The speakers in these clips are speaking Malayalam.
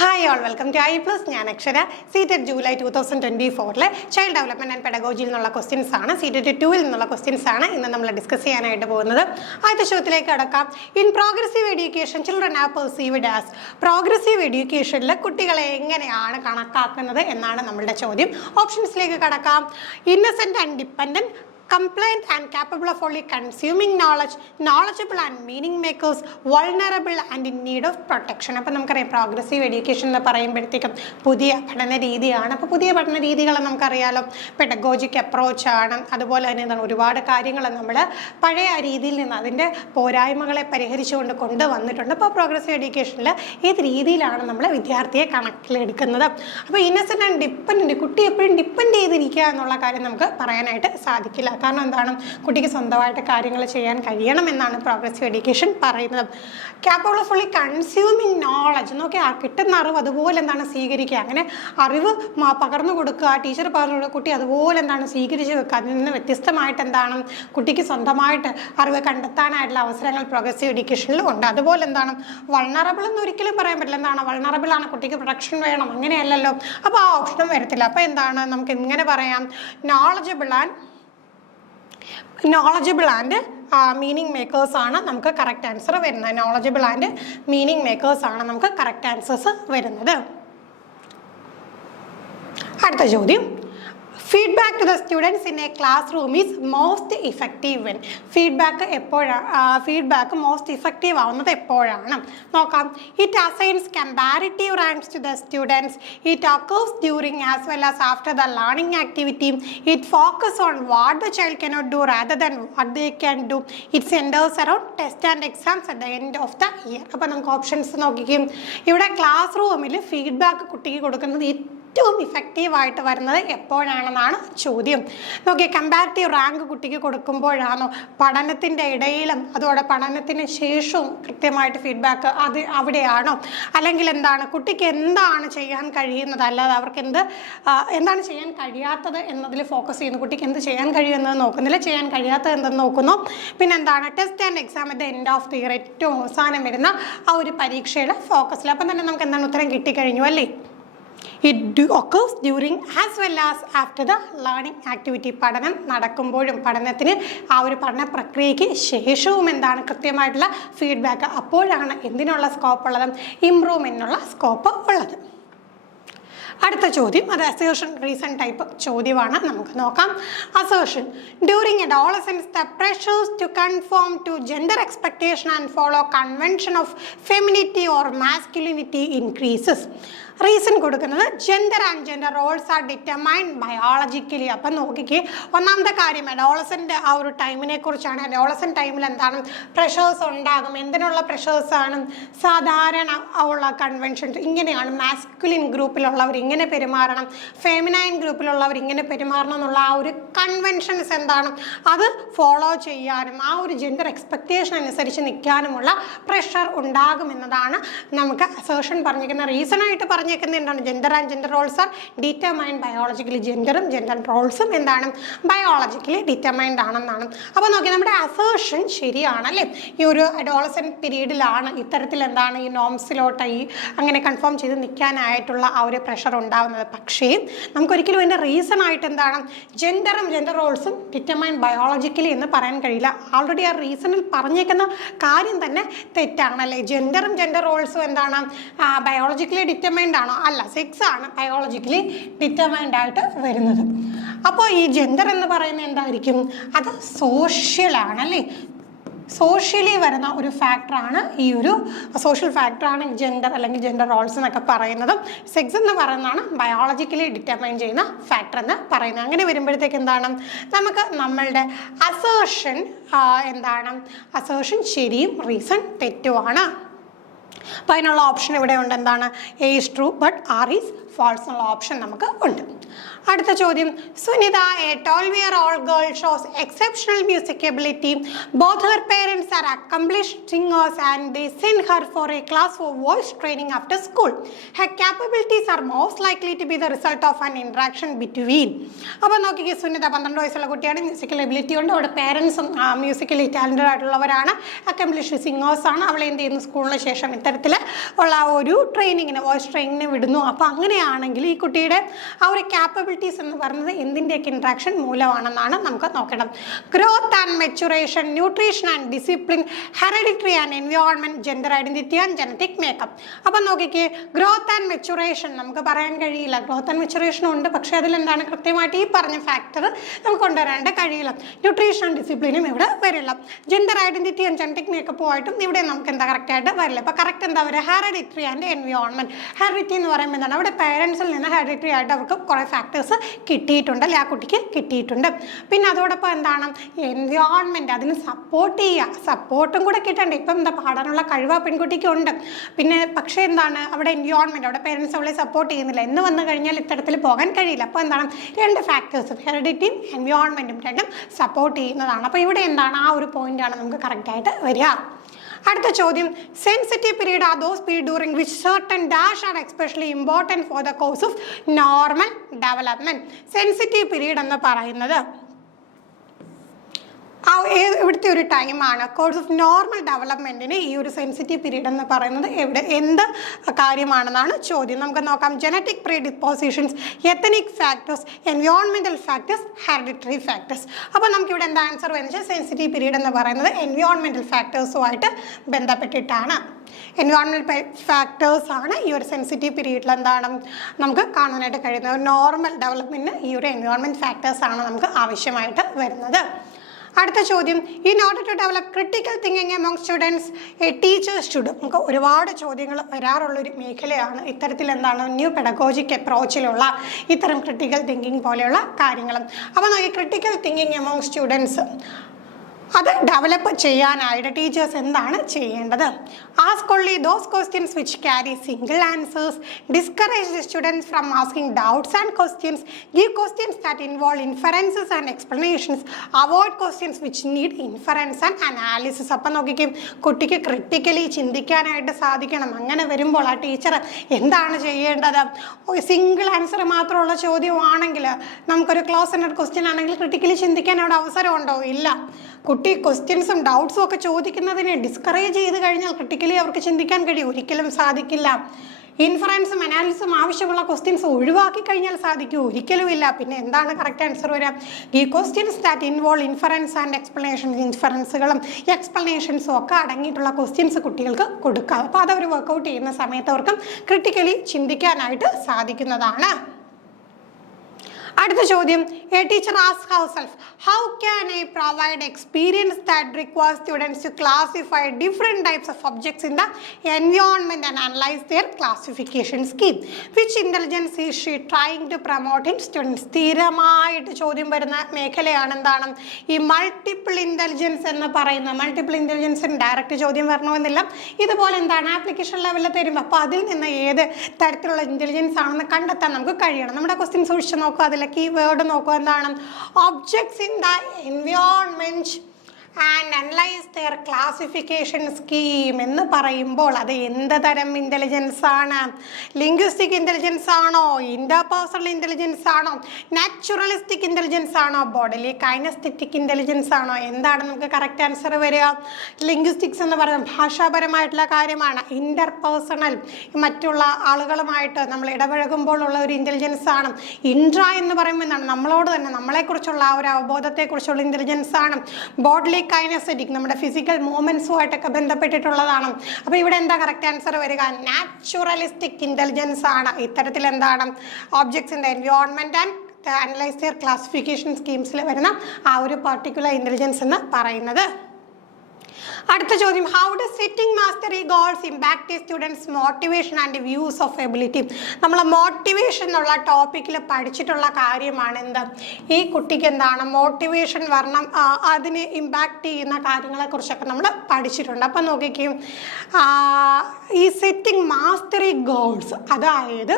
Hi all, welcome to I Plus. ഞാൻ Akshara. CTET July 2024 child development and പെഡഗോജിയിൽ നിന്നുള്ള ക്വസ്റ്റ്യൻസ് ആണ്. സീറ്റഡ് 2-ൽ നിന്നുള്ള ക്വസ്റ്റ്യൻസ് ആണ് ഇന്ന് നമ്മൾ ഡിസ്കസ് ചെയ്യാനായിട്ട് പോകുന്നത്. ആദ്യത്തെ ചോദ്യത്തിലേക്ക് കടക്കാം. In progressive education children are perceived as. Progressive എഡ്യൂക്കേഷനിൽ കുട്ടികളെ എങ്ങനെയാണ് കണക്കാക്കുന്നത് എന്നാണ് നമ്മളുടെ ചോദ്യം. ഓപ്ഷൻസിലേക്ക് കടക്കാം. Innocent and dependent, compliant and capable of only consuming knowledge, knowledgeable and meaning makers, vulnerable and in need of protection. അപ്പോൾ നമുക്കറിയാം പ്രോഗ്രസീവ് എഡ്യൂക്കേഷൻ എന്ന് പറയുമ്പോഴത്തേക്കും പുതിയ പഠന രീതിയാണ്. അപ്പോൾ പുതിയ പഠന രീതികൾ നമുക്കറിയാലോ, പെഡഗോജിക് അപ്രോച്ചാണ്. അതുപോലെ തന്നെ എന്താണ് ഒരുപാട് കാര്യങ്ങൾ നമ്മൾ പഴയ രീതിയിൽ നിന്ന് അതിൻ്റെ പോരായ്മകളെ പരിഹരിച്ചുകൊണ്ട് കൊണ്ടുവന്നിട്ടുണ്ട്. അപ്പോൾ പ്രോഗ്രസീവ് എഡ്യൂക്കേഷനിൽ ഏത് രീതിയിലാണ് നമ്മൾ വിദ്യാർത്ഥിയെ കണക്കിലെടുക്കുന്നത്. അപ്പോൾ ഇന്നസെൻ്റ് ആൻഡ് ഡിപ്പെൻഡൻറ്റ്, കുട്ടി എപ്പോഴും ഡിപ്പെൻഡ് ചെയ്തിരിക്കുക എന്നുള്ള കാര്യം നമുക്ക് പറയാനായിട്ട് സാധിക്കില്ല. കാരണം എന്താണ്, കുട്ടിക്ക് സ്വന്തമായിട്ട് കാര്യങ്ങൾ ചെയ്യാൻ കഴിയണം എന്നാണ് പ്രോഗ്രസീവ് എഡ്യൂക്കേഷൻ പറയുന്നത്. Capable of fully consuming knowledge, നോക്കി ആ കിട്ടുന്ന അറിവ് അതുപോലെ എന്താണ് സ്വീകരിക്കുക. അങ്ങനെ അറിവ് പകർന്നു കൊടുക്കുക, ടീച്ചർ പറഞ്ഞു കൊടുക്കുക, കുട്ടി അതുപോലെ എന്താണ് സ്വീകരിച്ച് വെക്കുക. അതിൽ നിന്ന് വ്യത്യസ്തമായിട്ട് എന്താണ് കുട്ടിക്ക് സ്വന്തമായിട്ട് അറിവ് കണ്ടെത്താനായിട്ടുള്ള അവസരങ്ങൾ പ്രോഗ്രസീവ് എഡ്യൂക്കേഷനിൽ ഉണ്ട്. അതുപോലെ എന്താണ് വൾണറബിൾ എന്ന് ഒരിക്കലും പറയാൻ പറ്റില്ല. എന്താണ് വൾണറബിൾ ആണ്, കുട്ടിക്ക് പ്രൊട്ടക്ഷൻ വേണം, അങ്ങനെയല്ലല്ലോ. അപ്പോൾ ആ ഓപ്ഷനും വരത്തില്ല. അപ്പോൾ എന്താണ് നമുക്ക് ഇങ്ങനെ പറയാം, നോളജബിൾ ആൻഡ് മീനിങ് മേക്കേഴ്സ് ആണ് നമുക്ക് കറക്റ്റ് ആൻസർ വരുന്നത്. നോളജബിൾ ആൻഡ് മീനിങ് മേക്കേഴ്സ് ആണ് നമുക്ക് കറക്റ്റ് ആൻസേഴ്സ് വരുന്നത്. അടുത്ത ചോദ്യം, feedback to the students in a classroom is most effective when. Feedback most effective ആവുന്നത് എപ്പോഴാണ് നോക്കാം. It assigns comparative ranks to the students. It occurs during as well as after the learning activity. It focuses on what the child cannot do rather than what they can do. It centers around test and exams at the end of the year. അപ്പോൾ നമുക്ക് ഓപ്ഷൻസ് നോക്കിക്കും. ഇവിടെ ക്ലാസ് റൂമിൽ ഫീഡ്ബാക്ക് കുട്ടിക്ക് കൊടുക്കുന്നത് ഏറ്റവും ഇഫക്റ്റീവായിട്ട് വരുന്നത് എപ്പോഴാണെന്നാണ് ചോദ്യം. നോക്കിയ കമ്പാരിറ്റീവ് റാങ്ക് കുട്ടിക്ക് കൊടുക്കുമ്പോഴാണോ, പഠനത്തിൻ്റെ ഇടയിലും അതോടെ പഠനത്തിന് ശേഷവും കൃത്യമായിട്ട് ഫീഡ്ബാക്ക് അത് അവിടെയാണോ, അല്ലെങ്കിൽ എന്താണ് കുട്ടിക്ക് എന്താണ് ചെയ്യാൻ കഴിയുന്നത്, അല്ലാതെ അവർക്ക് എന്താണ് ചെയ്യാൻ കഴിയാത്തത് എന്നതിൽ ഫോക്കസ് ചെയ്യുന്നു. കുട്ടിക്ക് എന്ത് ചെയ്യാൻ കഴിയുമെന്നത് നോക്കുന്നില്ല, ചെയ്യാൻ കഴിയാത്തത് എന്തെന്ന് നോക്കുന്നു. പിന്നെ എന്താണ് test and exam at the end of the year, ഏറ്റവും അവസാനം വരുന്ന ആ ഒരു പരീക്ഷയുടെ ഫോക്കസിൽ. അപ്പം തന്നെ നമുക്ക് എന്താണ് ഉത്തരം കിട്ടിക്കഴിഞ്ഞു അല്ലേ. It occurs during as well as after the learning activity. പഠനം നടക്കുമ്പോഴും പഠനത്തിന് ആ ഒരു പഠന പ്രക്രിയയ്ക്ക് ശേഷവും എന്താണ് കൃത്യമായിട്ടുള്ള ഫീഡ്ബാക്ക്. അപ്പോഴാണ് എന്തിനുള്ള സ്കോപ്പ് ഉള്ളത്, ഇംപ്രൂവ്മെൻറ്റിനുള്ള സ്കോപ്പ് ഉള്ളത്. അടുത്ത ചോദ്യം അത് അസേർഷൻ റീസൺ ടൈപ്പ് ചോദ്യമാണ്. നമുക്ക് നോക്കാം. Assertion, during adolescence the pressures to conform to gender expectation and follow convention of femininity or masculinity increases. Reason കൊടുക്കുന്നത് gender and gender roles are determined biologically. അപ്പം നോക്കിക്ക്, ഒന്നാമത്തെ കാര്യം അഡോളസൻ്റ് ആ ഒരു ടൈമിനെ കുറിച്ചാണ്. അഡോളസൻ്റ് ടൈമിൽ എന്താണ് പ്രഷേഴ്സ് ഉണ്ടാകും. എന്തിനുള്ള പ്രഷേഴ്സാണ്, സാധാരണ ഉള്ള കൺവെൻഷൻസ് ഇങ്ങനെയാണ്. മാസ്കുലിൻ ഗ്രൂപ്പിലുള്ളവർ ഇങ്ങനെ പെരുമാറണം, ഫെമിനൈൻ ഗ്രൂപ്പിലുള്ളവർ ഇങ്ങനെ പെരുമാറണം എന്നുള്ള ആ ഒരു കൺവെൻഷൻസ് എന്താണ് അത് ഫോളോ ചെയ്യാനും ആ ഒരു ജെൻഡർ എക്സ്പെക്റ്റേഷൻ അനുസരിച്ച് നിൽക്കാനുമുള്ള പ്രഷർ ഉണ്ടാകുമെന്നതാണ് നമുക്ക് അസേർഷൻ പറഞ്ഞിരിക്കുന്ന റീസണായിട്ട് പറഞ്ഞിരിക്കുന്നത്. എന്താണ് gender and gender roles are determined biologically. ജെൻഡറും ജെൻഡർ റോൾസും എന്താണ് ബയോളജിക്കലി ഡിറ്റർമൈൻഡ് ആണെന്നാണ്. അപ്പോൾ നോക്കി, നമ്മുടെ അസേർഷൻ ശരിയാണല്ലേ. ഈ ഒരു അഡോളസെന്റ് പീരീഡിലാണ് ഇത്തരത്തിൽ എന്താണ് ഈ നോംസിലോട്ടായി അങ്ങനെ കൺഫേം ചെയ്ത് നിൽക്കാനായിട്ടുള്ള ആ ഒരു പ്രഷർ ഉണ്ടാകുന്നത്. പക്ഷേ നമുക്കൊരിക്കലും അതിൻ്റെ റീസൺ ആയിട്ട് എന്താണ് ജെൻഡറും ജെൻഡർ റോൾസും ഡിറ്റർമൈൻഡ് ബയോളജിക്കലി എന്ന് പറയാൻ കഴിയില്ല. ഓൾറെഡി ആ റീസണിൽ പറഞ്ഞേക്കുന്ന കാര്യം തന്നെ തെറ്റാണല്ലേ. ജെൻഡറും ജെൻഡർ റോൾസും എന്താണ് ബയോളജിക്കലി ഡിറ്റർമൈൻഡ് ആണോ, അല്ല, സെക്സ് ആണ് ബയോളജിക്കലി ഡിറ്റർമൈൻഡ് ആയിട്ട് വരുന്നത്. അപ്പോൾ ഈ ജെൻഡർ എന്ന് പറയുന്നത് എന്തായിരിക്കും, അത് സോഷ്യലാണല്ലേ. സോഷ്യലി വരുന്ന ഒരു ഫാക്ടറാണ് ഈ ഒരു സോഷ്യൽ ഫാക്ടറാണ് ജെൻഡർ അല്ലെങ്കിൽ ജെൻഡർ റോൾസ് എന്നൊക്കെ പറയുന്നതും. സെക്സ് എന്ന് പറയുന്നതാണ് ബയോളജിക്കലി ഡിറ്റർമൈൻ ചെയ്യുന്ന ഫാക്ടർ എന്ന് പറയുന്നത്. അങ്ങനെ വരുമ്പോഴത്തേക്ക് എന്താണ് നമുക്ക് നമ്മളുടെ അസേർഷൻ എന്താണ്, അസേർഷൻ ശരിയും റീസൺ തെറ്റുമാണ്. അപ്പോൾ അതിനുള്ള ഓപ്ഷൻ ഇവിടെ ഉണ്ട്. എന്താണ്, A is true but R is false എന്നുള്ള ഓപ്ഷൻ നമുക്ക് ഉണ്ട്. അടുത്ത ചോദ്യം, Sunita, a 12-year-old girl shows exceptional music ability. Both her parents are accomplished singers and they send her for a class for voice training after school. Her capabilities are most likely to be the result of an interaction between. അപ്പോൾ നോക്കിക്കേ, സുനിത 12 വയസ്സുള്ള കുട്ടിയാണ്, മ്യൂസിക്കൽ എബിലിറ്റി ഉണ്ട്, അവരുടെ പേരൻസും മ്യൂസിക്കലി ടാലൻറ്റഡ് ആയിട്ടുള്ളവരാണ്, അക്കംപ്ലിഷ്ഡ് സിംഗേഴ്സാണ്. അവൾ എന്ത് ചെയ്യുന്നു, സ്കൂളിന് ശേഷം ഇത്തരത്തിൽ ഉള്ള ഒരു ട്രെയിനിങ്ങിന് വോയിസ് ട്രെയിനിങ്ങിന് വിടുന്നു. അപ്പോൾ അങ്ങനെയാണെങ്കിൽ ഈ കുട്ടിയുടെ ആ ഒരു ക്യാപ്പബിലിറ്റീസ് എന്ന് പറയുന്നത് എന്തിൻ്റെയൊക്കെ ഇൻട്രാക്ഷൻ മൂലമാണെന്നാണ് നമുക്ക് നോക്കേണ്ടത്. Growth and maturation, nutrition and discipline, hereditary and environment, gender identity and genetic makeup. അപ്പം നോക്കിക്കേ, ഗ്രോത്ത് ആൻഡ് മെച്ചുറേഷൻ നമുക്ക് പറയാൻ കഴിയില്ല. ഗ്രോത്ത് ആൻഡ് മെച്ചുറേഷൻ ഉണ്ട്, പക്ഷേ അതിലെന്താണ് കൃത്യമായിട്ട് ഈ പറഞ്ഞ ഫാക്ടർ നമുക്ക് കൊണ്ടുവരാണ്ട് കഴിയില്ല. ന്യൂട്രീഷൻ ആൻഡ് ഡിസിപ്ലിനും ഇവിടെ വരില്ല. ജെൻഡർ ഐഡൻറ്റിറ്റി ആൻഡ് ജനറ്റിക് മേക്കപ്പുമായിട്ടും ഇവിടെ നമുക്ക് എന്താ കറക്റ്റായിട്ട് വരില്ല. അപ്പോൾ കറക്റ്റ് എന്താ പറയുക, ഹെറിഡിറ്ററി ആൻഡ് എൻവയോൺമെൻറ്റ്. ഹെറിഡിറ്റി എന്ന് പറയുമ്പോൾ എന്താണ്, അവിടെ പേരൻസിൽ നിന്ന് ഹെറിഡിറ്ററി ആയിട്ട് അവർക്ക് കുറേ ഫാക്ടേഴ്സ് കിട്ടിയിട്ടുണ്ട്, അല്ലെ ആ കുട്ടിക്ക് കിട്ടിയിട്ടുണ്ട്. പിന്നെ അതോടൊപ്പം എന്താണ്, എൻവയോൺമെൻറ്റ് അതിന് സപ്പോർട്ട് ചെയ്യുക, സപ്പോർട്ടും കൂടെ കിട്ടണ്ടേ. ഇപ്പം എന്താ പാടാനുള്ള കഴിവ് ആ പെൺകുട്ടിക്ക് ഉണ്ട്. പിന്നെ പക്ഷേ എന്താണ്, അവിടെ എൻവയോൺമെൻറ്റ്, അവിടെ പേരൻസ് അവളെ സപ്പോർട്ട് ചെയ്യുന്നില്ല എന്ന് വന്നു കഴിഞ്ഞാൽ ഇത്തരത്തിൽ പോകാൻ കഴിയില്ല. അപ്പോൾ എന്താണ്, രണ്ട് ഫാക്ടേഴ്സും ഹെറിഡിറ്റിയും എൻവയോൺമെൻറ്റും രണ്ടും സപ്പോർട്ട് ചെയ്യുന്നതാണ്. അപ്പോൾ ഇവിടെ എന്താണ്, ആ ഒരു പോയിൻ്റാണ് നമുക്ക് കറക്റ്റായിട്ട് വരിക. അടുത്ത ചോദ്യം, sensitive period are those period during which certain dash are especially important for the course of normal development. Sensitive period എന്ന് പറയുന്നത് ഇവിടുത്തെ ഒരു ടൈമാണ്. കോഴ്സ് ഓഫ് നോർമൽ ഡെവലപ്മെൻറ്റിന് ഈ ഒരു സെൻസിറ്റീവ് പീരീഡ് എന്ന് പറയുന്നത് എവിടെ എന്ത് കാര്യമാണെന്നാണ് ചോദ്യം. നമുക്ക് നോക്കാം. Genetic predispositions, ethnic factors, environmental factors, hereditary factors. അപ്പോൾ നമുക്കിവിടെ എന്താ ആൻസർ വരുന്നത്, സെൻസിറ്റീവ് പീരീഡ് എന്ന് പറയുന്നത് എൻവയോൺമെൻറ്റൽ ഫാക്ടേഴ്സുമായിട്ട് ബന്ധപ്പെട്ടിട്ടാണ്. എൻവയോൺമെൻറ്റൽ ഫാക്ടേഴ്സാണ് ഈ ഒരു സെൻസിറ്റീവ് പീരീഡിൽ എന്താണ് നമുക്ക് കാണാനായിട്ട് കഴിയുന്നത്. നോർമൽ ഡെവലപ്മെൻറ്റിന് ഈ ഒരു എൻവയോൺമെൻറ്റ് ഫാക്ടേഴ്സാണ് നമുക്ക് ആവശ്യമായിട്ട് വരുന്നത്. അടുത്ത ചോദ്യം, in order to develop critical thinking among students a teacher should. നമുക്ക് ഒരുപാട് ചോദ്യങ്ങൾ വരാറുള്ളൊരു മേഖലയാണ് ഇത്തരത്തിൽ എന്താണ് ന്യൂ പെഡഗോജിക് അപ്രോച്ചിലുള്ള ഇത്തരം ക്രിട്ടിക്കൽ തിങ്കിങ് പോലെയുള്ള കാര്യങ്ങളും. അപ്പോൾ ഈ ക്രിട്ടിക്കൽ തിങ്കിങ് എമോങ് സ്റ്റുഡൻസ് അത് ഡെവലപ്പ് ചെയ്യാനായിട്ട് ടീച്ചേഴ്സ് എന്താണ് ചെയ്യേണ്ടത്? Ask only those questions which carry single answers, discourage the students from asking doubts and questions, give questions that involve inferences and explanations, avoid questions which need inference and analysis. അപ്പം നോക്കിക്കും, കുട്ടിക്ക് ക്രിട്ടിക്കലി ചിന്തിക്കാനായിട്ട് സാധിക്കണം. അങ്ങനെ വരുമ്പോൾ ആ ടീച്ചർ എന്താണ് ചെയ്യേണ്ടത്? സിംഗിൾ ആൻസർ മാത്രമുള്ള ചോദ്യമാണെങ്കിൽ, നമുക്കൊരു ക്ലോസ് എൻഡഡ് ക്വസ്റ്റ്യൻ ആണെങ്കിൽ ക്രിട്ടിക്കലി ചിന്തിക്കാൻ അവിടെ അവസരമുണ്ടോ? ഇല്ല. കുട്ടി ക്വസ്റ്റ്യൻസും ഡൗട്ട്സും ഒക്കെ ചോദിക്കുന്നതിനെ ഡിസ്കറേജ് ചെയ്ത് കഴിഞ്ഞാൽ ക്രിട്ടിക്കലി അവർക്ക് ചിന്തിക്കാൻ കഴിയും? ഒരിക്കലും സാധിക്കില്ല. ഇൻഫറൻസും അനാലിസും ആവശ്യമുള്ള ക്വസ്റ്റ്യൻസ് ഒഴിവാക്കി കഴിഞ്ഞാൽ സാധിക്കുമോ? ഒരിക്കലുമില്ല. പിന്നെ എന്താണ് കറക്റ്റ് ആൻസർ വരിക? ഈ questions that involve inference and explanation, ഇൻഫറൻസുകളും എക്സ്പ്ലനേഷൻസും ഒക്കെ അടങ്ങിയിട്ടുള്ള ക്വസ്റ്റ്യൻസ് കുട്ടികൾക്ക് കൊടുക്കുക. അപ്പോൾ അതവർ വർക്കൗട്ട് ചെയ്യുന്ന സമയത്ത് അവർക്കും ക്രിട്ടിക്കലി ചിന്തിക്കാനായിട്ട് സാധിക്കുന്നതാണ്. അടുത്ത ചോദ്യം, a teacher asks herself, how can I provide experience that requires students to classify different types of objects in the environment and analyse their classification scheme, which intelligence is she trying to promote in students. സ്ഥിരമായിട്ട് ചോദ്യം വരുന്ന മേഖലയാണ് എന്താണ് ഈ മൾട്ടിപ്പിൾ ഇൻ്റലിജൻസ് എന്ന് പറയുന്നത്. മൾട്ടിപ്പിൾ ഇൻ്റലിജൻസിന് ഡയറക്റ്റ് ചോദ്യം വരണമെന്നില്ല, ഇതുപോലെ എന്താണ് ആപ്ലിക്കേഷൻ ലെവലിൽ തരുമ്പോൾ അപ്പോൾ അതിൽ നിന്ന് ഏത് തരത്തിലുള്ള ഇൻ്റലിജൻസ് ആണെന്ന് കണ്ടെത്താൻ നമുക്ക് കഴിയണം. നമ്മുടെ ക്വസ്റ്റ്യൻസ് ഒഴിച്ച് നോക്കുക, അതിലെ കീവേഡ് നോക്കുക, എന്താണ് objects in the environment and analyse their classification scheme എന്ന് പറയുമ്പോൾ അത് എന്ത് തരം ഇൻ്റലിജൻസ് ആണ്? ലിംഗ്വിസ്റ്റിക് ഇൻ്റലിജൻസ് ആണോ? ഇൻ്റർപേഴ്സണൽ ഇൻ്റലിജൻസ് ആണോ? നാച്ചുറലിസ്റ്റിക് ഇൻ്റലിജൻസ് ആണോ? ബോഡലി കൈനസ്തെറ്റിക് ഇൻ്റലിജൻസ് ആണോ? എന്താണ് നമുക്ക് കറക്റ്റ് ആൻസർ വരിക? ലിംഗ്വിസ്റ്റിക്സ് എന്ന് പറയുന്നത് ഭാഷാപരമായിട്ടുള്ള കാര്യമാണ്. ഇൻ്റർപേഴ്സണൽ മറ്റുള്ള ആളുകളുമായിട്ട് നമ്മൾ ഇടപഴകുമ്പോൾ ഉള്ള ഒരു ഇൻ്റലിജൻസ് ആണ്. ഇൻട്രാ എന്ന് പറയുമ്പോൾ എന്താണ് നമ്മളോട് തന്നെ നമ്മളെക്കുറിച്ചുള്ള ആ ഒരു അവബോധത്തെക്കുറിച്ചുള്ള ഇൻ്റലിജൻസ് ആണ്. ബോഡലി കൈനസ്തെറ്റിക് നമ്മുടെ ഫിസിക്കൽ മൂവ്മെൻറ്റ്സുമായിട്ടൊക്കെ ബന്ധപ്പെട്ടിട്ടുള്ളതാണ്. അപ്പോൾ ഇവിടെ എന്താ കറക്റ്റ് ആൻസർ വരിക? നാച്ചുറലിസ്റ്റിക് ഇൻ്റലിജൻസ് ആണ്. ഇത്തരത്തിൽ എന്താണ് objects in the environment and analyse their classification സ്കീംസിൽ വരുന്ന ആ ഒരു പർട്ടിക്കുലർ ഇൻ്റലിജൻസ് എന്ന് പറയുന്നത്. അടുത്ത ചോദ്യം, how does setting mastery goals impact the students motivation and views of ability. നമ്മൾ മോട്ടിവേഷൻ എന്നുള്ള ടോപ്പിക്കിൽ പഠിച്ചിട്ടുള്ള കാര്യമാണ് എന്ത്, ഈ കുട്ടിക്ക് എന്താണ് മോട്ടിവേഷൻ വരണം, അതിന് ഇമ്പാക്റ്റ് ചെയ്യുന്ന കാര്യങ്ങളെക്കുറിച്ചൊക്കെ നമ്മൾ പഠിച്ചിട്ടുണ്ട്. അപ്പം നോക്കിക്കും, ഈ സെറ്റിംഗ് മാസ്റ്ററി ഗോൾസ്, അതായത്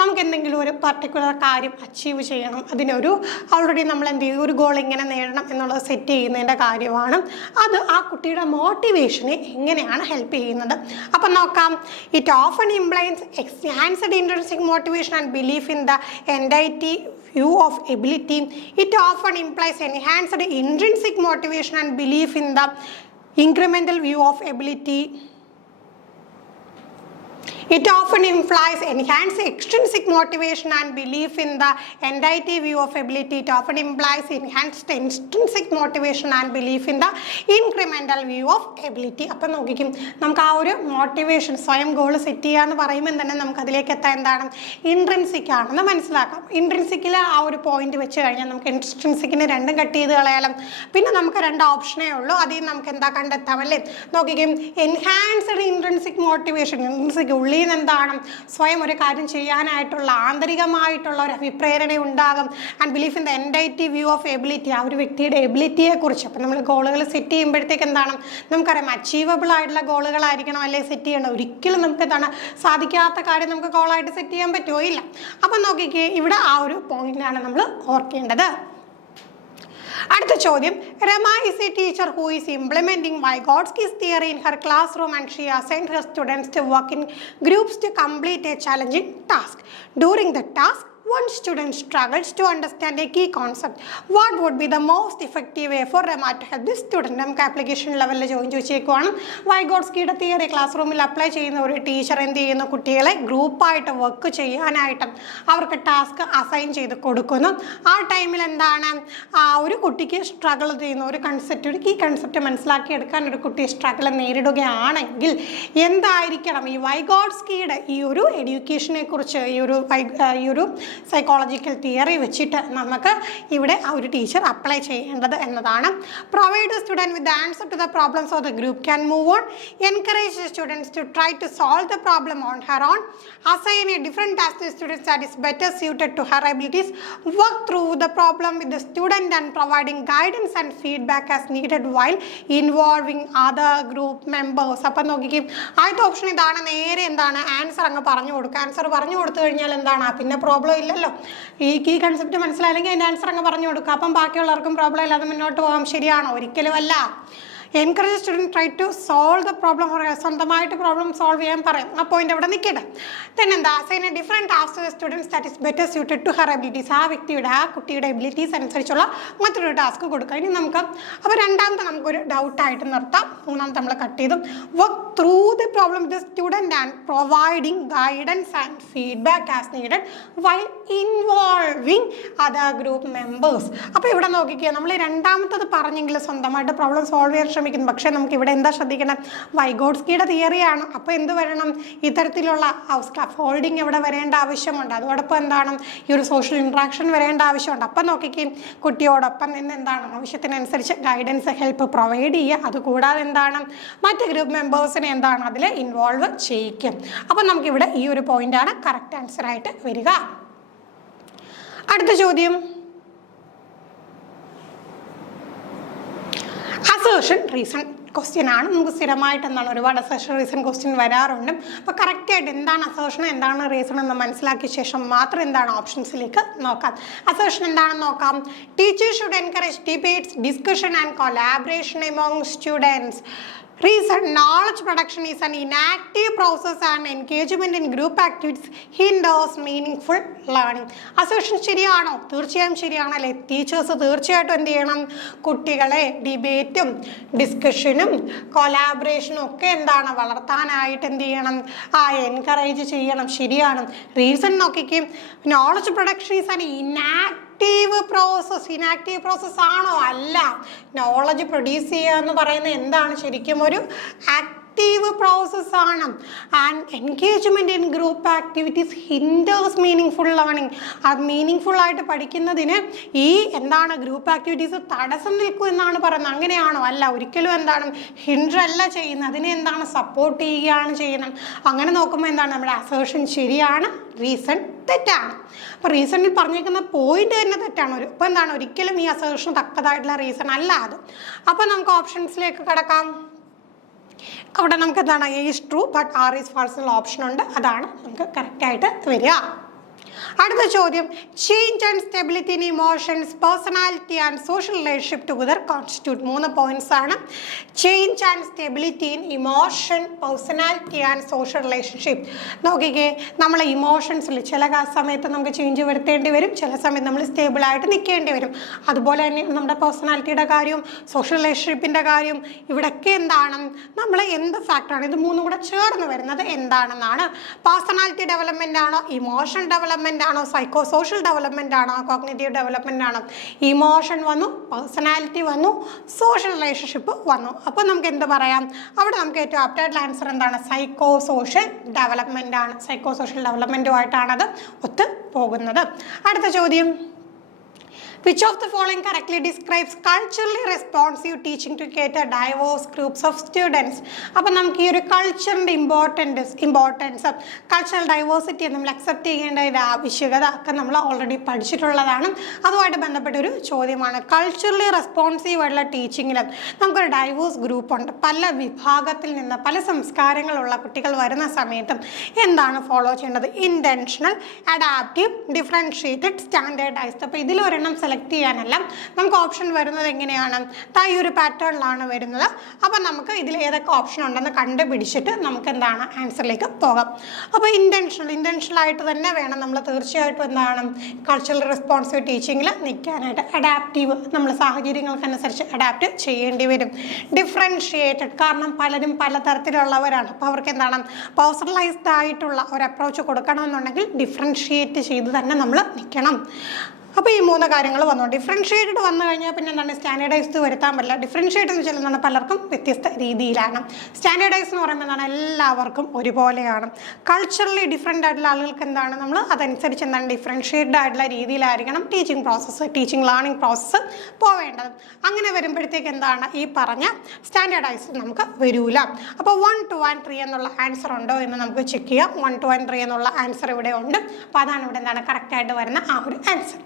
നമുക്ക് എന്തെങ്കിലും ഒരു പർട്ടിക്കുലർ കാര്യം അച്ചീവ് ചെയ്യണം, അതിനൊരു ഓൾറെഡി നമ്മൾ എന്ത് ചെയ്യും, ഒരു ഗോൾ ഇങ്ങനെ നേടണം എന്നുള്ളത് സെറ്റ് ചെയ്യുന്നതിൻ്റെ കാര്യമാണ്. അത് ആ കുട്ടിയുടെ മോട്ടിവേഷനെ എങ്ങനെയാണ് ഹെൽപ്പ് ചെയ്യുന്നത്? അപ്പം നോക്കാം. It often implies enhanced intrinsic motivation and belief in the entity view of ability. It often implies enhanced intrinsic motivation and belief in the incremental view of ability. It often implies enhanced extrinsic motivation and belief in the entity view of ability. It often implies enhanced intrinsic motivation and belief in the incremental view of ability. അപ്പം നോക്കിക്കും നമുക്ക് ആ ഒരു മോട്ടിവേഷൻ സ്വയം ഗോൾ സെറ്റ് ചെയ്യുക എന്ന് പറയുമ്പോൾ തന്നെ നമുക്ക് അതിലേക്ക് എത്താൻ എന്താണ് ഇൻട്രിൻസിക് ആണെന്ന് മനസ്സിലാക്കാം. ഇൻട്രിൻസിക്കിൽ ആ ഒരു പോയിന്റ് വെച്ച് കഴിഞ്ഞാൽ നമുക്ക് ഇൻട്രിൻസിക്കിന് രണ്ടും കട്ട് ചെയ്ത് കളയാലും. പിന്നെ നമുക്ക് രണ്ട് ഓപ്ഷനേ ഉള്ളൂ, അതിൽ നമുക്ക് എന്താ കണ്ടെത്താം അല്ലേ. നോക്കിക്കും എൻഹാൻസ്ഡ് ഇൻട്രിൻസിക് മോട്ടിവേഷൻ, ഇൻട്രിൻസിക് ഉള്ളിൽ നിന്ന് എന്താണ് സ്വയം ഒരു കാര്യം ചെയ്യാനായിട്ടുള്ള ആന്തരികമായിട്ടുള്ള ഒരു അഭിപ്രേരണ ഉണ്ടാകും. And belief in the entity view of ability, ആ ഒരു വ്യക്തിയുടെ എബിലിറ്റിയെ കുറിച്ച്. അപ്പം നമ്മൾ ഗോളുകൾ സെറ്റ് ചെയ്യുമ്പോഴത്തേക്ക് എന്താണ് നമുക്കറിയാം അച്ചീവബിൾ ആയിട്ടുള്ള ഗോളുകളായിരിക്കണം അല്ലേ സെറ്റ് ചെയ്യണം. ഒരിക്കലും നമുക്ക് എന്താണ് സാധിക്കാത്ത കാര്യം നമുക്ക് ഗോളായിട്ട് സെറ്റ് ചെയ്യാൻ പറ്റുമോ? ഇല്ല. അപ്പം നോക്കിക്കേ ഇവിടെ ആ ഒരു പോയിന്റാണ് നമ്മൾ ഓർക്കേണ്ടത്. അടുത്ത ചോദ്യം, Rama is a teacher who is implementing Vygotsky's theory in her classroom and she assigned her students to work in groups to complete a challenging task. During the task one student struggles to understand a key concept. What would be the most effective way for Rama to help this student? നമുക്ക് ആപ്ലിക്കേഷൻ ലെവലിൽ ചോദിച്ചേക്കുവാണ്. വൈഗോട്സ്കിയുടെ തിയറി ക്ലാസ് റൂമിൽ അപ്ലൈ ചെയ്യുന്ന ഒരു ടീച്ചർ എന്ത് ചെയ്യുന്നു, കുട്ടികളെ ഗ്രൂപ്പായിട്ട് വർക്ക് ചെയ്യാനായിട്ട് അവർക്ക് ടാസ്ക് അസൈൻ ചെയ്ത് കൊടുക്കുന്നു. ആ ടൈമിൽ എന്താണ് ആ ഒരു കുട്ടിക്ക് സ്ട്രഗിൾ ചെയ്യുന്ന ഒരു കൺസെപ്റ്റ്, ഒരു കീ കൺസെപ്റ്റ് മനസ്സിലാക്കിയെടുക്കാൻ ഒരു കുട്ടി സ്ട്രഗിൾ നേരിടുകയാണെങ്കിൽ എന്തായിരിക്കണം ഈ വൈഗോട്സ്കിയുടെ ഈ ഒരു എഡ്യൂക്കേഷനെ കുറിച്ച് ഈ ഒരു സൈക്കോളജിക്കൽ തിയറി വെച്ചിട്ട് നമുക്ക് ഇവിടെ ആ ഒരു ടീച്ചർ അപ്ലൈ ചെയ്യേണ്ടത് എന്നതാണ്. Provide the student with the answer to the problem so the group can move on. Encourage the students to try to solve the problem on her own. Assign a different task to students that is better suited to her abilities. Work through the problem with the student and providing guidance and feedback as needed while involving other group members. അപ്പം നോക്കിക്കും ആദ്യത്തെ ഓപ്ഷൻ ഇതാണ്, നേരെ എന്താണ് ആൻസർ അങ്ങ് പറഞ്ഞു കൊടുക്കുക. ആൻസർ പറഞ്ഞു കൊടുത്തു കഴിഞ്ഞാൽ എന്താണ് പിന്നെ പ്രോബ്ലം ഇല്ലല്ലോ. ഈ കീ കൺസെപ്റ്റ് മനസ്സിലായില്ലെങ്കിൽ അതിൻ്റെ ആൻസർ അങ്ങ് പറഞ്ഞു കൊടുക്കുക. അപ്പം ബാക്കിയുള്ളവർക്കും പ്രോബ്ലം ഇല്ലാതെ മുന്നോട്ട് പോകാം. ശരിയാണോ? ഒരിക്കലും അല്ല. Encourage student try to solve the problem. സ്വന്തമായിട്ട് പ്രോബ്ലം സോൾവ് ചെയ്യാൻ പറയും. ആ പോയിന്റ് അവിടെ നിൽക്കട്ടെ. എന്താ assign a different task to the students that is better suited to her abilities. ആ വ്യക്തിയുടെ ആ കുട്ടിയുടെ എബിലിറ്റീസ് അനുസരിച്ചുള്ള മറ്റൊരു ടാസ്ക് കൊടുക്കുക. ഇനി നമുക്ക് അപ്പോൾ രണ്ടാമത്തെ നമുക്കൊരു ഡൗട്ടായിട്ട് നിർത്താം. മൂന്നാമത്തെ നമ്മൾ കട്ട് ചെയ്തു. Work through the problem with the student and providing guidance and feedback as needed while involving other group members. അപ്പോൾ ഇവിടെ നോക്കിക്കുക, നമ്മൾ രണ്ടാമത്തത് പറഞ്ഞെങ്കിൽ സ്വന്തമായിട്ട് പ്രോബ്ലം സോൾവ് ചെയ്യാൻ ശ്രമിക്കുന്നു. പക്ഷേ നമുക്ക് ഇവിടെ എന്താ ശ്രദ്ധിക്കണം, വൈഗോട്സ്കിയുടെ തിയറിയാണ്. അപ്പോൾ എന്ത് വരണം, ഇത്തരത്തിലുള്ള സ്കാഫ് ഹോൾഡിങ് ഇവിടെ വരേണ്ട ആവശ്യമുണ്ട്. അതോടൊപ്പം എന്താണ് ഈ ഒരു സോഷ്യൽ ഇൻട്രാക്ഷൻ വരേണ്ട ആവശ്യമുണ്ട്. അപ്പം നോക്കിക്കും കുട്ടിയോടൊപ്പം നിന്ന് എന്താണ് ആവശ്യത്തിനനുസരിച്ച് ഗൈഡൻസ് ഹെൽപ്പ് പ്രൊവൈഡ് ചെയ്യുക. അതുകൂടാതെ എന്താണ് മറ്റ് ഗ്രൂപ്പ് മെമ്പേഴ്സിനെ എന്താണ് അതിൽ ഇൻവോൾവ് ചെയ്യിക്കും. അപ്പം നമുക്കിവിടെ ഈ ഒരു പോയിന്റാണ് കറക്റ്റ് ആൻസർ ആയിട്ട് വരിക. അടുത്ത ചോദ്യം, അസേർഷൻ റീസൺ ക്വസ്റ്റ്യൻ ആണ്. നമുക്ക് സ്ഥിരമായിട്ട് എന്താണ് ഒരുപാട് അസേർഷൻ റീസൺ ക്വസ്റ്റ്യൻ വരാറുണ്ട്. അപ്പോൾ കറക്റ്റായിട്ട് എന്താണ് അസേർഷൻ എന്താണ് റീസൺ എന്ന് മനസ്സിലാക്കിയ ശേഷം മാത്രം എന്താണ് ഓപ്ഷൻസിലേക്ക് നോക്കാം. അസേർഷൻ എന്താണെന്ന് നോക്കാം. Teachers should encourage debates, discussion and collaboration among students. Reason, knowledge production is an inactive process and engagement in group activities hinders meaningful learning. Assertion ശരിയാണോ? തീർച്ചയായും ശരിയാണല്ലേ. ടീച്ചേഴ്സ് തീർച്ചയായിട്ടും എന്ത് ചെയ്യണം, കുട്ടികളെ ഡിബേറ്റും ഡിസ്കഷനും കൊലാബറേഷനും ഒക്കെ എന്താണ് വളർത്താനായിട്ട് എന്ത് ചെയ്യണം, എൻകറേജ് ചെയ്യണം. ശരിയാണ്. റീസൺ നോക്കിക്കും, knowledge production is an inactive process ആണോ? അല്ല. നോളജ് പ്രൊഡ്യൂസ് ചെയ്യുക എന്ന് പറയുന്നത് എന്താണ്, ശരിക്കും ഒരു ആക്റ്റീവ് പ്രോസസ്സാണ്. And engagement in group activities hinders meaning learning. അത് മീനിങ് ആയിട്ട് പഠിക്കുന്നതിന് ഈ എന്താണ് ഗ്രൂപ്പ് ആക്ടിവിറ്റീസ് തടസ്സം നിൽക്കും എന്നാണ് പറയുന്നത്. അങ്ങനെയാണോ? അല്ല, ഒരിക്കലും എന്താണ് ഹിൻഡർ അല്ല ചെയ്യുന്നത്, അതിനെ എന്താണ് സപ്പോർട്ട് ചെയ്യുകയാണ് ചെയ്യുന്നത്. അങ്ങനെ നോക്കുമ്പോൾ എന്താണ് നമ്മുടെ അസേർഷൻ ശരിയാണ്, റീസൺ തെറ്റാണ്. അപ്പോൾ റീസണിൽ പറഞ്ഞേക്കുന്ന പോയിന്റ് തന്നെ തെറ്റാണ്. അപ്പോൾ എന്താണ് ഒരിക്കലും ഈ അസേർഷൻ തക്കതായിട്ടുള്ള റീസൺ അല്ല അത്. അപ്പോൾ നമുക്ക് ഓപ്ഷൻസിലേക്ക് കിടക്കാം. അവിടെ നമുക്ക് എന്താണ് A is true but R is false എന്നുള്ള ഓപ്ഷൻ ഉണ്ട്. അതാണ് നമുക്ക് കറക്റ്റായിട്ട് വരിക. അടുത്ത ചോദ്യം, change and stability in emotions, personality and social relationship together constitute. 3 points ആണ്. Change and stability in emotion, personality and social relationship. നോക്കിക്കേ, നമ്മളെ ഇമോഷൻസിൽ ചില സമയത്ത് നമുക്ക് ചേഞ്ച് വരുത്തേണ്ടി വരും, ചില സമയത്ത് നമ്മൾ സ്റ്റേബിൾ ആയിട്ട് നിൽക്കേണ്ടി വരും. അതുപോലെ തന്നെ നമ്മുടെ പേഴ്സണാലിറ്റിയുടെ കാര്യവും സോഷ്യൽ റിലേഷൻഷിപ്പിൻ്റെ കാര്യവും ഇവിടെയൊക്കെ എന്താണ്, നമ്മൾ എന്ത് ഫാക്ടറാണ് ഇത് 3 കൂടെ ചേർന്ന് വരുന്നത് എന്താണെന്നാണ്. പേഴ്സണാലിറ്റി ഡെവലപ്മെൻ്റ് ആണോ, ഇമോഷൻ ഡെവലപ്മെൻ്റ് ആണോ, സൈക്കോ സോഷ്യൽ ഡെവലപ്മെൻ്റ് ആണോ, കോഗ്നിറ്റീവ് ഡെവലപ്മെൻ്റ് ആണോ? ഇമോഷൻ വന്നു, പേഴ്സണാലിറ്റി വന്നു, സോഷ്യൽ റിലേഷൻഷിപ്പ് വന്നു. അപ്പോൾ നമുക്ക് എന്ത് പറയാം, അവിടെ നമുക്ക് ഏറ്റവും ആപ്റ്റായിട്ടുള്ള ആൻസർ എന്താണ്? സൈക്കോ സോഷ്യൽ ഡെവലപ്മെൻ്റ് ആണ്. സൈക്കോ സോഷ്യൽ ഡെവലപ്മെൻറ്റുമായിട്ടാണത് ഒത്തു പോകുന്നത്. അടുത്ത ചോദ്യം, which of the following correctly describes culturally responsive teaching to cater diverse groups of students? അപ്പോൾ നമുക്ക് ഈ ഒരു കൾച്ചറിൻ്റെ ഇമ്പോർട്ടൻസ് കൾച്ചറൽ ഡൈവേഴ്സിറ്റി നമ്മൾ അക്സെപ്റ്റ് ചെയ്യേണ്ട ആവശ്യകത ഒക്കെ നമ്മൾ ഓൾറെഡി പഠിച്ചിട്ടുള്ളതാണ്. അതുമായിട്ട് ബന്ധപ്പെട്ട ഒരു ചോദ്യമാണ്. കൾച്ചറലി റെസ്പോൺസീവ് ആയിട്ടുള്ള ടീച്ചിങ്ങിൽ നമുക്കൊരു ഡൈവേഴ്സ് ഗ്രൂപ്പുണ്ട്. പല വിഭാഗത്തിൽ നിന്ന് പല സംസ്കാരങ്ങളുള്ള കുട്ടികൾ വരുന്ന സമയത്തും എന്താണ് ഫോളോ ചെയ്യേണ്ടത്? Intentional, adaptive, differentiated, standardised. അപ്പോൾ ഇതിലൊരെണ്ണം സെലക്ട് ചെയ്യാനല്ല നമുക്ക് ഓപ്ഷൻ വരുന്നത് എങ്ങനെയാണ്? ഈ ഒരു പാറ്റേണിലാണ് വരുന്നത്. അപ്പം നമുക്ക് ഇതിൽ ഏതൊക്കെ ഓപ്ഷൻ ഉണ്ടെന്ന് കണ്ടുപിടിച്ചിട്ട് നമുക്ക് എന്താണ് ആൻസറിലേക്ക് പോകാം. അപ്പോൾ ഇൻറ്റൻഷണലായിട്ട് തന്നെ വേണം നമ്മൾ തീർച്ചയായിട്ടും എന്താണ് കൾച്ചറൽ റെസ്പോൺസീവ് ടീച്ചിങ്ങിൽ നിൽക്കാനായിട്ട്. അഡാപ്റ്റീവ്, നമ്മൾ സാഹചര്യങ്ങൾക്കനുസരിച്ച് അഡാപ്റ്റ് ചെയ്യേണ്ടി വരും. ഡിഫറൻഷ്യേറ്റഡ്, കാരണം പലരും പലതരത്തിലുള്ളവരാണ്. അപ്പോൾ അവർക്ക് എന്താണ് പേഴ്സണലൈസ്ഡ് ആയിട്ടുള്ള ഒരു അപ്രോച്ച് കൊടുക്കണമെന്നുണ്ടെങ്കിൽ ഡിഫറൻഷ്യേറ്റ് ചെയ്ത് തന്നെ നമ്മൾ നിൽക്കണം. അപ്പോൾ ഈ 3 കാര്യങ്ങൾ വന്നു. ഡിഫറൻഷ്യേറ്റഡ് വന്നു കഴിഞ്ഞാൽ പിന്നെ എന്താണ് സ്റ്റാൻഡേർഡൈസ്ഡ് വരുത്താൻ പറ്റില്ല. ഡിഫറൻഷ്യേറ്റ് എന്ന് വെച്ചാൽ എന്താണ് പലർക്കും വ്യത്യസ്ത രീതിയിലാണ്. സ്റ്റാൻഡേർഡൈസ് എന്ന് പറയുമ്പോൾ എന്താണ് എല്ലാവർക്കും ഒരുപോലെയാണ്. കൾച്ചറലി ഡിഫറെൻ്റ് ആയിട്ടുള്ള ആളുകൾക്ക് എന്താണ് നമ്മൾ അതനുസരിച്ച് എന്താണ് ഡിഫറൻഷ്യേറ്റഡ് ആയിട്ടുള്ള രീതിയിലായിരിക്കണം ടീച്ചിങ് ലേണിംഗ് പ്രോസസ്സ് പോവേണ്ടത്. അങ്ങനെ വരുമ്പോഴത്തേക്ക് എന്താണ് ഈ പറഞ്ഞ സ്റ്റാൻഡേർഡൈസ്ഡ് നമുക്ക് വരൂല. അപ്പോൾ 1, 2 and 3 എന്നുള്ള ആൻസർ ഉണ്ടോ എന്ന് നമുക്ക് ചെക്ക് ചെയ്യാം. 1, 2 and 3 എന്നുള്ള ആൻസർ ഇവിടെ ഉണ്ട്. അപ്പോൾ അതാണ് ഇവിടെ എന്താണ് കറക്റ്റായിട്ട് വരുന്ന ആ ഒരു ആൻസർ.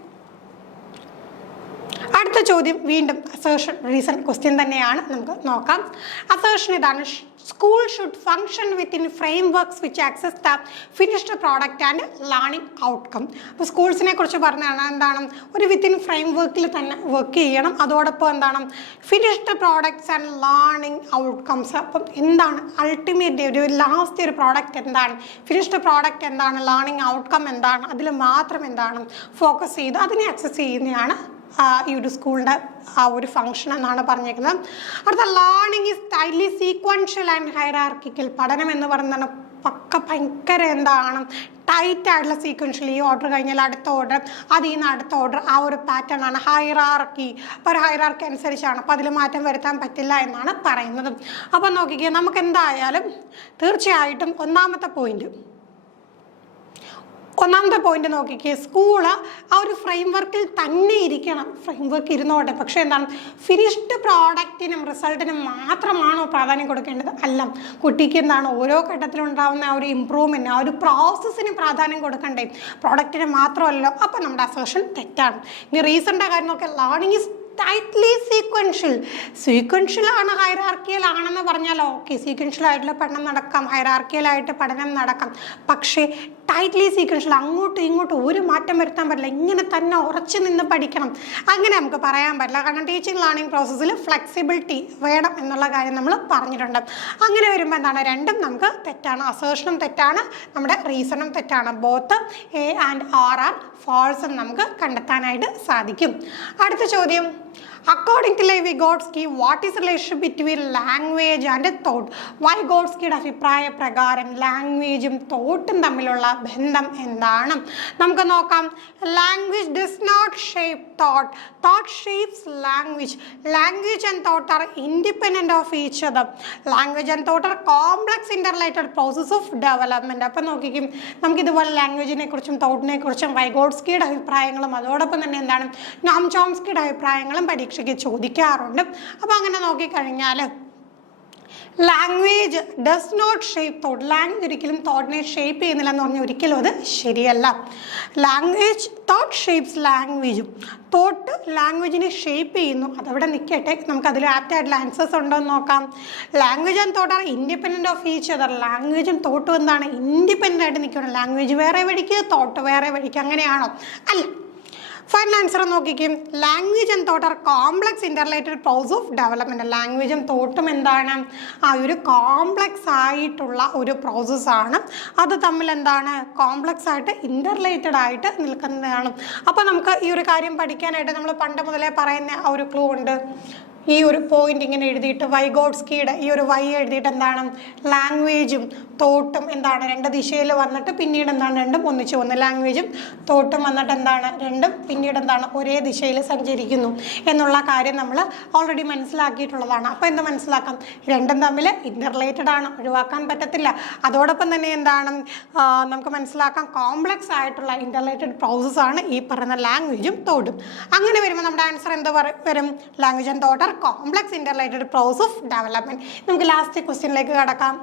അടുത്ത ചോദ്യം വീണ്ടും അസേർഷൻ റീസൺ ക്വസ്റ്റ്യൻ തന്നെയാണ്. നമുക്ക് നോക്കാം. അസേർഷൻ ഇതാണ്, school should function within frameworks which access the finished product and learning outcome. അപ്പോൾ സ്കൂൾസിനെ കുറിച്ച് പറഞ്ഞാണ് എന്താണ് ഒരു വിത്തിൻ ഫ്രെയിംവർക്കിൽ തന്നെ വർക്ക് ചെയ്യണം. അതോടൊപ്പം എന്താണ് finished products and learning outcomes. അപ്പം എന്താണ് അൾട്ടിമേറ്റ് ഒരു ലാസ്റ്റ് ഒരു പ്രോഡക്റ്റ് എന്താണ്, ഫിനിഷ്ഡ് പ്രോഡക്റ്റ് എന്താണ്, ലേണിംഗ് ഔട്ട്കം എന്താണ്, അതിൽ മാത്രം എന്താണ് ഫോക്കസ് ചെയ്ത് അതിനെ ആക്സസ് ചെയ്യുന്നതാണ് ഈ ഒരു സ്കൂളിൻ്റെ ആ ഒരു ഫങ്ഷൻ എന്നാണ് പറഞ്ഞേക്കുന്നത്. അടുത്ത learning is tightly sequential and hierarchical. പഠനം എന്ന് പറയുന്നതാണ് ഭയങ്കര എന്താണ് ടൈറ്റ് ആയിട്ടുള്ള സീക്വൻഷ്യൽ. ഈ ഓർഡർ കഴിഞ്ഞാൽ അടുത്ത ഓർഡർ, അതിൽ നിന്ന് അടുത്ത ഓർഡർ, ആ ഒരു പാറ്റേൺ ആണ് ഹൈറാർക്കി. അപ്പോൾ ഒരു ഹൈറാർക്കി അനുസരിച്ചാണ്. അപ്പോൾ അതിൽ മാറ്റം വരുത്താൻ പറ്റില്ല എന്നാണ് പറയുന്നത്. അപ്പോൾ നോക്കിക്കുക, നമുക്ക് എന്തായാലും തീർച്ചയായിട്ടും ഒന്നാമത്തെ പോയിന്റ് നോക്കിക്കേ, സ്കൂള് ആ ഒരു ഫ്രെയിംവർക്കിൽ തന്നെ ഇരിക്കണം. ഫ്രെയിംവർക്ക് ഇരുന്നോട്ടെ, പക്ഷേ എന്താണ് ഫിനിഷ്ഡ് പ്രോഡക്റ്റിനും റിസൾട്ടിനും മാത്രമാണോ പ്രാധാന്യം കൊടുക്കേണ്ടത്? അല്ല, കുട്ടിക്ക് എന്താണ് ഓരോ ഘട്ടത്തിലുണ്ടാകുന്ന ആ ഒരു ഇമ്പ്രൂവ്മെൻറ്റ്, ആ ഒരു പ്രോസസ്സിന് പ്രാധാന്യം കൊടുക്കണ്ടേ, പ്രോഡക്റ്റിന് മാത്രമല്ലോ. അപ്പോൾ നമ്മുടെ അസേർഷൻ തെറ്റാണ്. ഇനി റീസണിൻ്റെ കാര്യം നോക്കിയാൽ ലേണിംഗ് ഈസ് ടൈറ്റ്ലി സീക്വൻഷ്യൽ ആണ്, ഹൈറാർക്കിയൽ ആണെന്ന് പറഞ്ഞാൽ ഓക്കെ, സീക്വൻഷ്യൽ ആയിട്ടുള്ള പഠനം നടക്കാം, ഹൈറാർക്കിയലായിട്ട് പഠനം നടക്കാം. പക്ഷേ ടൈറ്റ്ലി സീക്വൻഷ്യൽ, അങ്ങോട്ടും ഇങ്ങോട്ടും ഒരു മാറ്റം വരുത്താൻ പറ്റില്ല, ഇങ്ങനെ തന്നെ ഉറച്ചു നിന്ന് പഠിക്കണം, അങ്ങനെ നമുക്ക് പറയാൻ പറ്റില്ല. കാരണം ടീച്ചിങ് ലേണിംഗ് പ്രോസസ്സിൽ ഫ്ലെക്സിബിലിറ്റി വേണം എന്നുള്ള കാര്യം നമ്മൾ പറഞ്ഞിട്ടുണ്ട്. അങ്ങനെ വരുമ്പോൾ എന്താണ് രണ്ടും നമുക്ക് തെറ്റാണ്. അസേർഷനും തെറ്റാണ്, നമ്മുടെ റീസണും തെറ്റാണ്. Both A and R are false എന്ന് നമുക്ക് കണ്ടെത്താനായിട്ട് സാധിക്കും. അടുത്ത ചോദ്യം, according to Vygotsky what is relationship between language and thought? വൈഗോട്സ്കിയുടെ അഭിപ്രായ പ്രകാരം ലാംഗ്വേജും തോട്ടും തമ്മിലുള്ള ബന്ധം എന്താണ്? നമുക്ക് നോക്കാം. Language does not shape thought, thought shapes language. Language and thought are independent of each other. Language and thought are complex interrelated process of development. അപ്പം നോക്കിക്കും, നമുക്കിതുപോലെ ലാംഗ്വേജിനെ കുറിച്ചും തോട്ടിനെ കുറിച്ചും വൈഗോട്സ്കിയുടെ അഭിപ്രായങ്ങളും അതോടൊപ്പം തന്നെ എന്താണ് നോം ചോംസ്കിയുടെ അഭിപ്രായങ്ങളും പരീക്ഷയ്ക്ക് ചോദിക്കാറുണ്ട്. അപ്പോൾ അങ്ങനെ നോക്കിക്കഴിഞ്ഞാൽ language does not shape thought. Language ഒരിക്കലും തോട്ടിനെ ഷേപ്പ് ചെയ്യുന്നില്ല എന്ന് പറഞ്ഞാൽ ഒരിക്കലും അത് ശരിയല്ല. ലാംഗ്വേജ് തോട്ട് ഷേപ്സ് ലാംഗ്വേജും. തോട്ട് ലാംഗ്വേജിനെ ഷേപ്പ് ചെയ്യുന്നു. അതവിടെ നിൽക്കട്ടെ, നമുക്ക് അതിൽ ആപ്റ്റായിട്ടുള്ള ആൻസേഴ്സ് ഉണ്ടോ എന്ന് നോക്കാം. Language and thought are independent of each other. ലാംഗ്വേജും തോട്ടും എന്താണ്? ഇൻഡിപെൻഡൻ്റ് ആയിട്ട് നിൽക്കണം. ലാംഗ്വേജ് വേറെ വഴിക്ക്, തോട്ട് വേറെ വഴിക്ക്, അങ്ങനെയാണോ? അല്ല. ഫൈനൽ ആൻസർ നോക്കിക്കും. Language and thought are complex interrelated process of development. ലാംഗ്വേജും തോട്ടും എന്താണ്? ആ ഒരു കോംപ്ലക്സ് ആയിട്ടുള്ള ഒരു പ്രോസസ്സാണ്. അത് തമ്മിൽ എന്താണ്? കോംപ്ലക്സ് ആയിട്ട് ഇൻ്റർലേറ്റഡ് ആയിട്ട് നിൽക്കുന്നതാണ്. അപ്പോൾ നമുക്ക് ഈ ഒരു കാര്യം പഠിക്കാനായിട്ട് നമ്മൾ പണ്ട് മുതലേ പറയുന്ന ആ ഒരു ക്ലൂ ഉണ്ട്. ഈ ഒരു പോയിന്റ് ഇങ്ങനെ എഴുതിയിട്ട് വൈഗോട്സ്കിയുടെ ഈ ഒരു വൈ എഴുതിയിട്ട് എന്താണ്? ലാംഗ്വേജും തോട്ടും എന്താണ്? രണ്ട് ദിശയിൽ വന്നിട്ട് പിന്നീട് എന്താണ്? രണ്ടും ഒന്നിച്ച് വന്നു. ലാംഗ്വേജും തോട്ടും വന്നിട്ട് എന്താണ്? രണ്ടും പിന്നീട് എന്താണ്? ഒരേ ദിശയിൽ സഞ്ചരിക്കുന്നു എന്നുള്ള കാര്യം നമ്മൾ ഓൾറെഡി മനസ്സിലാക്കിയിട്ടുള്ളതാണ്. അപ്പോൾ എന്ത് മനസ്സിലാക്കാം? രണ്ടും തമ്മിൽ ഇൻ്റർലേറ്റഡ് ആണ്, ഒഴിവാക്കാൻ പറ്റത്തില്ല. അതോടൊപ്പം തന്നെ എന്താണ് നമുക്ക് മനസ്സിലാക്കാം? കോംപ്ലക്സ് ആയിട്ടുള്ള ഇൻ്റർലേറ്റഡ് പ്രോസസ്സാണ് ഈ പറയുന്ന ലാംഗ്വേജും തോട്ടും. അങ്ങനെ വരുമ്പോൾ നമ്മുടെ ആൻസർ എന്ത് വരും? Language and thought complex interrelated process of development. നമുക്ക് ലാസ്റ്റ് ക്വസ്റ്റ്യനിലേക്ക് കടക്കാം.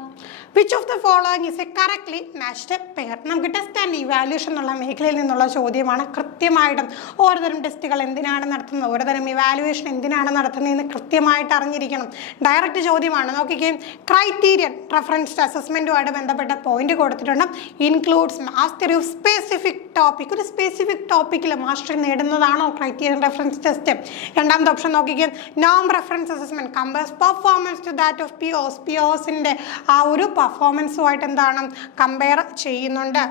Which of the following is a correctly matched pair? നമുക്ക് ടെസ്റ്റ് ആൻഡ് ഇവാലുവേഷൻ എന്നുള്ള മേഖലയിൽ നിന്നുള്ള ചോദ്യമാണ്. കൃത്യമായിട്ടും ഓരോതരം ടെസ്റ്റുകൾ എന്തിനാണ് നടത്തുന്നത്, ഓരോതരം ഇവാലുവേഷൻ എന്തിനാണ് നടത്തുന്നതെന്ന് കൃത്യമായിട്ട് അറിഞ്ഞിരിക്കണം. ഡയറക്റ്റ് ചോദ്യമാണ്. നോക്കിക്കേ, ക്രൈറ്റീരിയൻ റെഫറൻസ് അസസ്മെൻറ്റുമായിട്ട് ബന്ധപ്പെട്ട പോയിന്റ് കൊടുത്തിട്ടുണ്ട്. Includes mastery of specific topic. ഒരു സ്പെസിഫിക് ടോപ്പിക്കിൽ മാസ്റ്ററി നേടുന്നതാണോ ക്രൈറ്റീരിയൻ റെഫറൻസ് ടെസ്റ്റ്? രണ്ടാമത്തെ ഓപ്ഷൻ നോക്കിക്കേ, നോം reference assessment compares performance to that of peers. പിയേഴ്സിൻ്റെ ആ ഒരു പെർഫോമൻസുമായിട്ട് എന്താണ്? കമ്പയർ ചെയ്യുന്നുണ്ട്.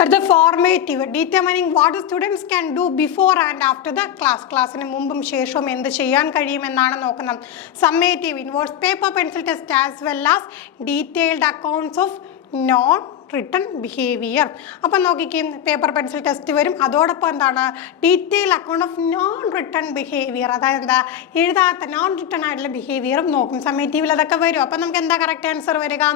അടുത്ത formative, determining what students can do before and after the class. ക്ലാസ്സിന് മുമ്പും ശേഷവും എന്ത് ചെയ്യാൻ കഴിയുമെന്നാണ് നോക്കുന്നത്. Summative involves paper pencil test as well as detailed accounts of non written behaviour. അപ്പം നോക്കിക്കും, പേപ്പർ പെൻസിൽ ടെസ്റ്റ് വരും. അതോടൊപ്പം എന്താണ്? Detail account of non written behaviour. അതായത് എന്താ? എഴുതാത്ത നോൺ റിട്ടൺ ആയിട്ടുള്ള ബിഹേവിയറും നോക്കും. സമ്മേറ്റീവിൽ അതൊക്കെ വരും. അപ്പം നമുക്ക് എന്താ കറക്റ്റ് ആൻസർ വരിക?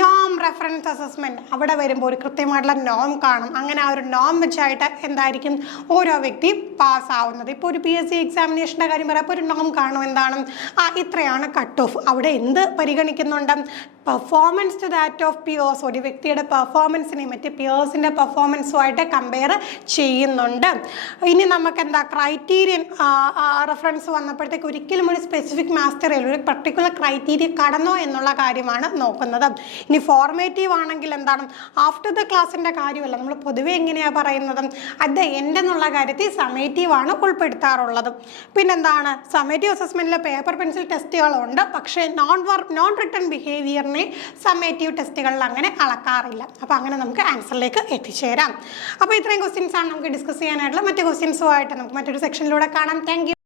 നോം റെഫറൻസ് അസസ്മെൻറ്റ്. അവിടെ വരുമ്പോൾ ഒരു കൃത്യമായിട്ടുള്ള നോം കാണും. അങ്ങനെ ആ ഒരു നോം വെച്ചായിട്ട് എന്തായിരിക്കും ഓരോ വ്യക്തി പാസ്സാവുന്നത്. ഇപ്പോൾ ഒരു PSC എക്സാമിനേഷൻ്റെ കാര്യം പറയാം. അപ്പോൾ ഒരു നോം കാണും. എന്താണ്? ഇത്രയാണ് കട്ട് ഓഫ്. അവിടെ എന്ത് പരിഗണിക്കുന്നുണ്ട്? Performance to that of peers. ഒരു വ്യക്തിയുടെ പെർഫോമൻസിനെ മറ്റ് പിയേഴ്സിൻ്റെ പെർഫോമൻസുമായിട്ട് കമ്പയർ ചെയ്യുന്നുണ്ട്. ഇനി നമുക്ക് എന്താ ക്രൈറ്റീരിയൻ റെഫറൻസ് വന്നപ്പോഴത്തേക്ക് ഒരിക്കലും ഒരു സ്പെസിഫിക് മാസ്റ്ററിൽ ഒരു പർട്ടിക്കുലർ ക്രൈറ്റീരിയ കടന്നോ എന്നുള്ള കാര്യമാണ് നോക്കുന്നത്. ഇനി ഫോർമേറ്റീവ് ആണെങ്കിൽ എന്താണ്? ആഫ്റ്റർ ദ ക്ലാസ്സിൻ്റെ കാര്യമല്ല. നമ്മൾ പൊതുവെ എങ്ങനെയാണ് പറയുന്നത്? അറ്റ് ദ എൻഡ് എന്നുള്ള കാര്യത്തിൽ സമ്മേറ്റീവ് ആണ് ഉൾപ്പെടുത്താറുള്ളത്. പിന്നെന്താണ്? സമ്മേറ്റീവ് അസസ്മെൻറ്റിലെ പേപ്പർ പെൻസിൽ ടെസ്റ്റുകളുണ്ട്. പക്ഷേ നോൺ റിട്ടൺ ബിഹേവിയറിനെ സമ്മേറ്റീവ് ടെസ്റ്റുകളിൽ അങ്ങനെ അളക്കാറില്ല. അപ്പോൾ അങ്ങനെ നമുക്ക് ആൻസറിലേക്ക് എത്തിച്ചേരാം. അപ്പോൾ ഇത്രയും ക്വസ്റ്റ്യൻസ് ആണ് നമുക്ക് ഡിസ്കസ് ചെയ്യാനായിട്ടുള്ള. മറ്റ് ക്വസ്റ്റ്യൻസുമായിട്ട് നമുക്ക് മറ്റൊരു സെക്ഷനിലൂടെ കാണാം. Thank you.